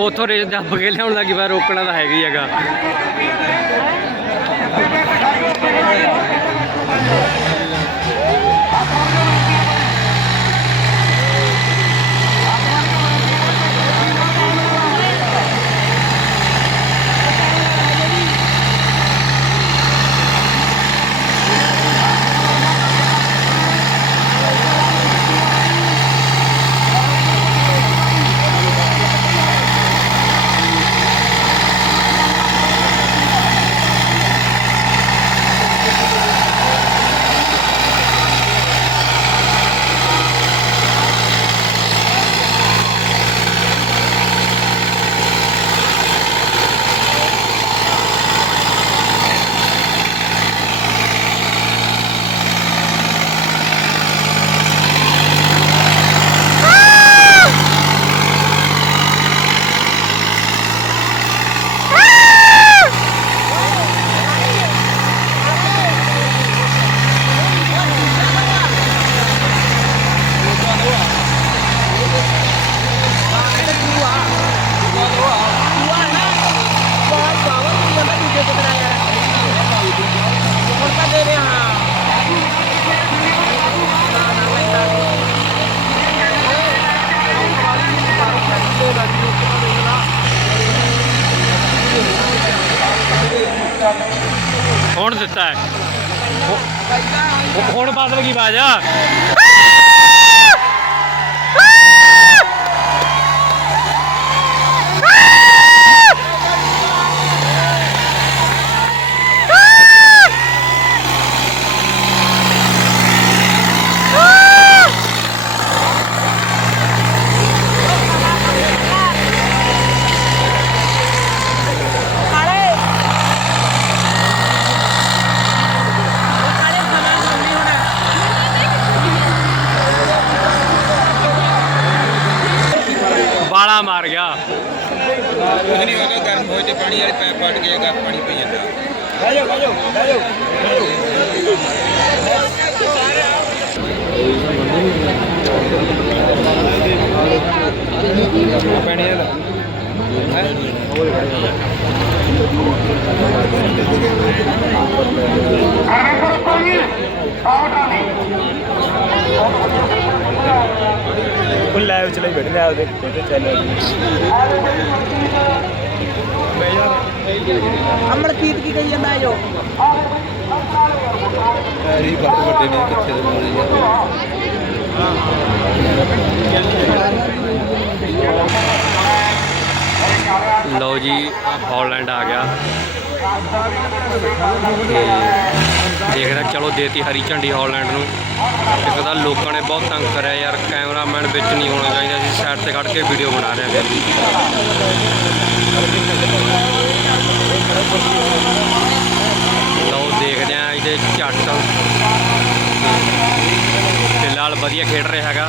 ਉਥੋਂ ਰੇਸ ਦੱਬ ਕੇ ਲਿਆਉਣ ਲੱਗੀ ਪਰ ਰੋਕਣਾ ਤਾਂ ਹੈਗਾ ਹੀ ਹੈਗਾ। ਦਿੱਤਾ ਹੈ। ਹੁਣ ਬਦਲ ਗਈ ਬਾਜਾ ਬਾਲਾ ਮਾਰ ਗਿਆ ਕੁਝ ਨਹੀਂ ਹੋਗਾ ਗਰਮ ਹੋਏ ਤੇ ਪਾਣੀ ਵਾਲੀ ਪੈਪ ਫਟ ਗਿਆ ਗਰਮ ਪਾਣੀ ਪੀ ਜਾਂਦਾ ਪਾਣੀ ਵਾਲਾ ਉਹ ਲਾਈਵ ਚਲਾਈ ਬੈਠੇ ਨੇ ਆਪਦੇ ਕੀ ਕਹੀ ਜਾਂਦਾ ਜੋ? ਐਰੀ ਬਹੁਤ ਵੱਡੇ ਨੇ, ਕਿੱਥੇ ਦੇ ਬਣਾਉਣੇ ਆ। ਲਓ ਜੀ, ਹਾਲੈਂਡ ਆ ਗਿਆ। ਤੇ ਦੇਖਦਾ ਚਲੋ ਦੇਤੀ ਹਰੀ ਝੰਡੀ ਹਾਲੈਂਡ ਨੂੰ। ਇੱਕ ਤਾਂ ਲੋਕਾਂ ਨੇ ਬਹੁਤ ਤੰਗ ਕਰਿਆ ਯਾਰ, ਕੈਮਰਾਮੈਨ ਵਿੱਚ ਨਹੀਂ ਹੋਣਾ ਚਾਹੀਦਾ ਸੀ, ਸਾਈਡ ਤੇ ਖੜ ਕੇ ਵੀਡੀਓ ਬਣਾ ਰਿਹਾ ਸੀ ਲਓ ਦੇਖਦੇ ਆ ਇਹਦੇ ਝੱਟ। ਫਿਲਹਾਲ ਵਧੀਆ ਖੇਡ ਰਿਹਾ ਹੈਗਾ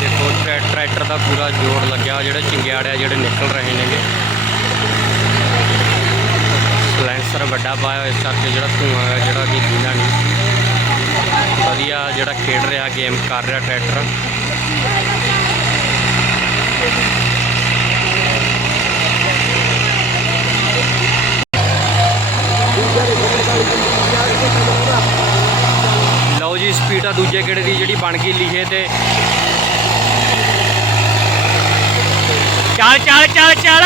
ਦੇਖੋ ਟਰੈ- ਟਰੈਕਟਰ ਦਾ ਪੂਰਾ ਜ਼ੋਰ ਲੱਗਿਆ, ਜਿਹੜੇ ਚਿੰਗਿਆੜ ਜਿਹੜੇ ਨਿਕਲ ਰਹੇ ਨੇਗੇ। ਸਲੈਂਸਰ ਵੱਡਾ ਪਾਇਆ ਇਸ ਕਰਕੇ ਜਿਹੜਾ ਧੂਆਂ ਹੈ ਜਿਹੜਾ ਕਿ ਦਿੰਦਾ ਨਹੀਂ। ਵਧੀਆ ਜਿਹੜਾ ਖੇਡ ਰਿਹਾ ਗੇਮ ਕਰ ਰਿਹਾ ਟਰੈਕਟਰ ਲਓ ਜੀ ਸਪੀਡ ਆ ਦੂਜੇ ਗੇੜੇ ਦੀ ਜਿਹੜੀ ਬਣ ਗਈ ਲਿਖੇ ਤੇ। ਚੱਲ ਚੱਲ ਚੱਲ ਚੱਲ।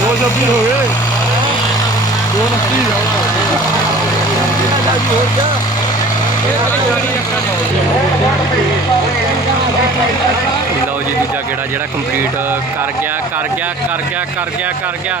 ਦੋ ਜੱਬੀ ਹੋ ਗਏ। ਦੋ ਨੱਤੀ ਲਓ ਜੀ ਦੂਜਾ ਗੇੜਾ ਜਿਹੜਾ ਕੰਪਲੀਟ ਕਰ ਗਿਆ ਕਰ ਗਿਆ ਕਰ ਗਿਆ ਕਰ ਗਿਆ ਕਰ ਗਿਆ।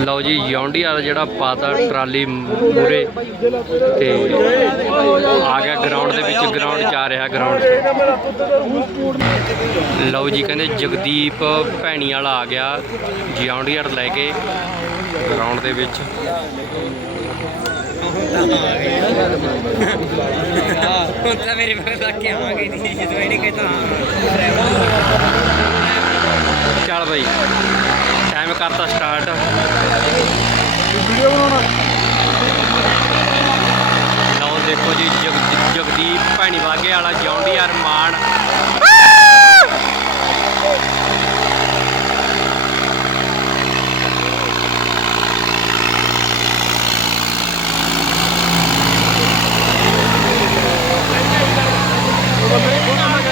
ਲਓ ਜੀ, ਯੌਂਡੀ ਜਿਹੜਾ ਪਾਤਾ ਟਰਾਲੀ ਮੂਰੇ ਤੇ ਆ ਗਿਆ ਗਰਾਊਂਡ ਦੇ ਵਿੱਚ ਗਰਾਊਂਡ ਜਾ ਰਿਹਾ ਗਰਾਊਂਡ ਲਓ ਜੀ, ਕਹਿੰਦੇ ਜਗਦੀਪ ਭੈਣੀ ਵਾਲਾ ਆ ਗਿਆ ਜਿਉਂਡੀਅਰ ਲੈ ਕੇ ਗਰਾਊਂਡ ਦੇ ਵਿੱਚ। ਹੁਣ ਤਾਂ ਮੇਰੇ ਮਗਰ ਲੱਗ ਕੇ ਆਵਾਂਗੇ ਨਹੀਂ ਜਦੋਂ ਇਹਨੇ ਕਹਿੰਦਾ ਚੱਲ ਬਈ। ਟਾਈਮ ਕਰਤਾ ਸਟਾਰਟ ਵੀਡੀਓ ਬਣਾਉਣਾ ਲਓ ਦੇਖੋ ਜੀ ਜਗਦੀਪ ਭੈਣੀ ਵਾਗੇ ਵਾਲਾ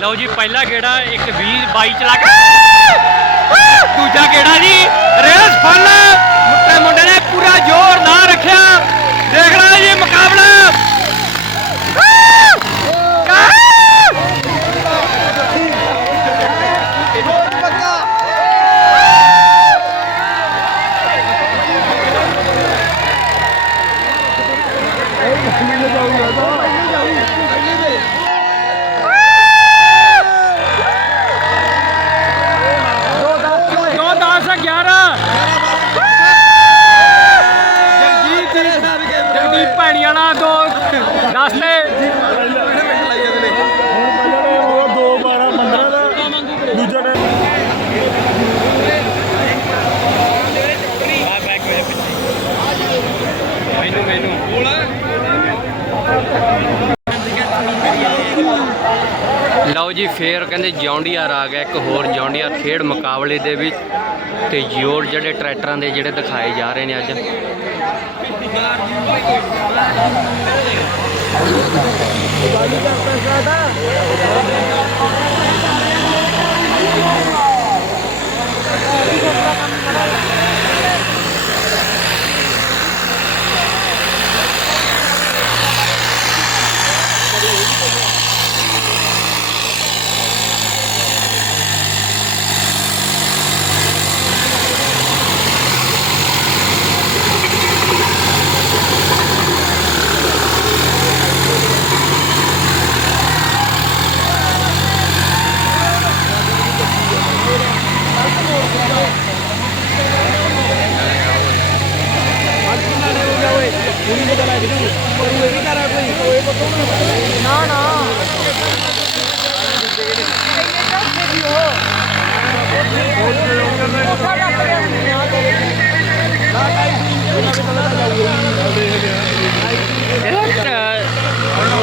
ਲਓ ਜੀ ਪਹਿਲਾ ਗੇੜਾ ਇੱਕ 20 22 ਚਲਾ ਕੇ। ਦੂਜਾ ਗੇੜਾ ਜੀ ਰੇਸ ਫੁੱਲ 10 11 ਜਗਜੀਤ ਜਗਦੀਪ ਭੈਣੀ ਵਾਲਾ ਦੋ। 10 ਤੇ ਉਹ ਦੋ 12 15 ਦਾ ਦੂਜਾ ਟਾਈਮ ਮੈਨੂੰ ਮੈਨੂੰ ਲਓ ਜੀ, ਫੇਰ ਕਹਿੰਦੇ ਜੌਂਡੀਆਰ ਆ ਗਿਆ, ਇੱਕ ਹੋਰ ਜੌਂਡੀਆਰ ਖੇਡ ਮੁਕਾਬਲੇ ਦੇ ਵਿੱਚ। ਤੇ ਜੋਰ ਜਿਹੜੇ ਟਰੈਕਟਰਾਂ ਦੇ ਜਿਹੜੇ ਦਿਖਾਏ ਜਾ ਰਹੇ ਨੇ ਅੱਜ।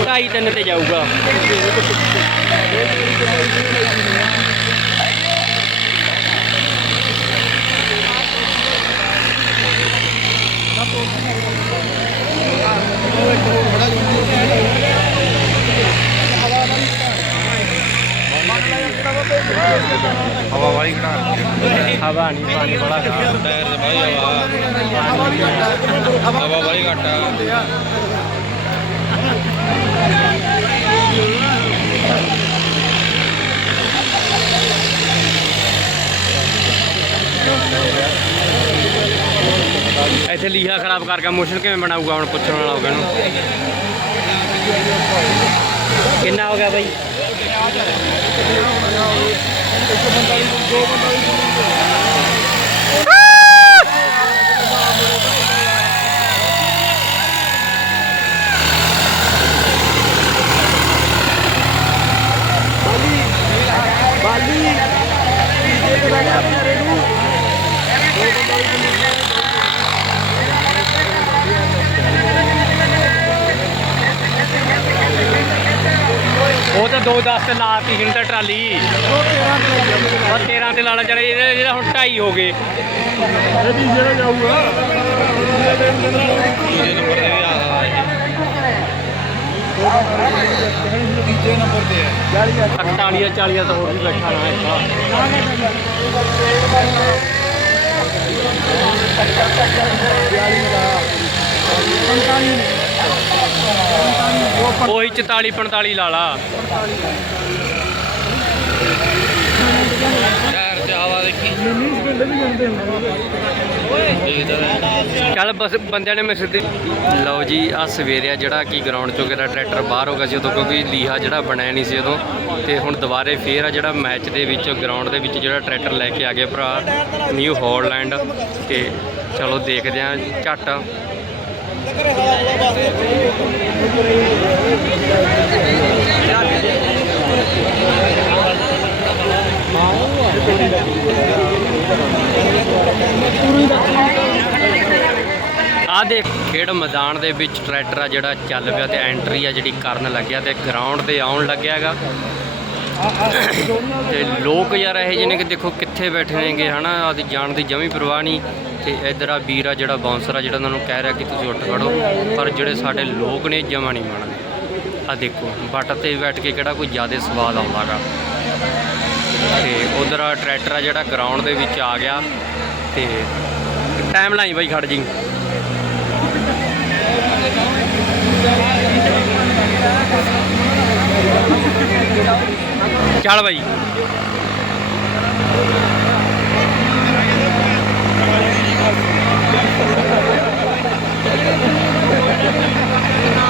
ਢਾਈ ਤਿੰਨ ਤੇ ਜਾਊਗਾ हवा वाली खड़ा हवा नहीं पानी बड़ा टायर से भाई हवा हवा वाली काटा ਇੱਥੇ ਲੀਹਾ ਖਰਾਬ ਕਰਕੇ ਮੋਸ਼ਨ ਕਿਵੇਂ ਬਣਾਊਗਾ ਹੁਣ ਪੁੱਛਣ ਵਾਲਾ ਹੋਗਾ ਇਹਨੂੰ? ਕਿੰਨਾ ਹੋ ਗਿਆ ਬਾਈ? ਉਹ ਤਾਂ 2-10 ਤੇ ਲਾਤੀ ਹਿੰਦਰ ਟਰਾਲੀ। ਉਹ 13 ਤੇ ਲਾਲਾ ਚਲੇ ਇਹਦੇ ਜਿਹੜਾ ਹੁਣ 2.5 ਹੋ ਗਏ। ਇਹ ਵੀ ਜਿਹੜਾ ਜਾਊਗਾ। ਦੂਜੇ ਨੰਬਰ ਤੇ ਆ ਇਹ। ਤੀਜੇ ਨੰਬਰ ਤੇ ਹੈ 48 40 ਤਾਂ ਹੋਰ ਵੀ ਬੈਠਾ ਨਾ ਇੱਥਾ। ਉਹੀ 44 45 ਲਾ ਲਾ। ਟਾਇਰ ਤੇ ਦੇਖੀ। ਚੱਲ ਬਸ ਬੰਦਿਆਂ ਨੇ ਮੈਂ ਸਿੱਧੀ ਲਓ ਜੀ ਆ ਸਵੇਰੇ ਆ ਜਿਹੜਾ ਕਿ ਗਰਾਊਂਡ ਚੋਂ ਕਿਹੜਾ ਟਰੈਕਟਰ ਬਾਹਰ ਹੋ ਗਿਆ ਸੀ ਉਦੋਂ, ਕਿਉਂਕਿ ਲੀਹਾ ਜਿਹੜਾ ਬਣਿਆ ਨਹੀਂ ਸੀ ਉਦੋਂ। ਤੇ ਹੁਣ ਦੁਬਾਰੇ ਫੇਰ ਆ ਜਿਹੜਾ ਮੈਚ ਦੇ ਵਿੱਚ ਗਰਾਊਂਡ ਦੇ ਵਿੱਚ ਜਿਹੜਾ ਟਰੈਕਟਰ ਲੈ ਕੇ ਆ ਗਏ ਭਰਾ ਨਿਊ ਹਾਲੈਂਡ ਤੇ ਚਲੋ ਦੇਖਦੇ ਆ ਝੱਟ। ਆ ਦੇਖ, ਖੇਡ ਮੈਦਾਨ ਦੇ ਵਿੱਚ ਟਰੈਕਟਰ ਆ ਜਿਹੜਾ ਚੱਲ ਪਿਆ ਤੇ ਐਂਟਰੀ ਆ ਜਿਹੜੀ ਕਰਨ ਲੱਗਿਆ ਤੇ ਗਰਾਊਂਡ ਤੇ ਆਉਣ ਲੱਗਿਆ ਹੈਗਾ। ਤੇ ਲੋਕ ਯਾਰ ਇਹ ਜਿਹੇ ਨੇ ਕਿ ਦੇਖੋ ਕਿੱਥੇ ਬੈਠੇ ਨੇਗੇ, ਹਨਾ? ਆਦੀ ਜਾਣ ਦੀ ਜਮੀ ਪਰਵਾਹ ਨਹੀਂ। ਤੇ ਇਧਰ ਆ ਵੀਰ ਆ ਜਿਹੜਾ ਬਾਉਂਸਰ ਆ ਜਿਹੜਾ ਉਹਨਾਂ ਨੂੰ ਕਹਿ ਰਿਹਾ ਕਿ ਤੁਸੀਂ ਉੱਠ ਖੜੋ, ਪਰ ਜਿਹੜੇ ਸਾਡੇ ਲੋਕ ਨੇ ਜਮਾ ਨਹੀਂ ਮੰਨਦੇ। ਆ ਦੇਖੋ ਬੱਟ ਤੇ ਬੈਠ ਕੇ ਕਿਹੜਾ ਕੋਈ ਜ਼ਿਆਦਾ ਸਵਾਦ ਆਉਂਦਾਗਾ। ਤੇ ਉਧਰ ਆ ਟਰੈਕਟਰ ਆ ਜਿਹੜਾ ਗਰਾਊਂਡ ਦੇ ਵਿੱਚ ਆ ਗਿਆ, ਤੇ ਟਾਈਮ ਲਾਈ ਬਾਈ ਖੜ ਜੀ। ਚੱਲ ਬਾਈ। ਨਾ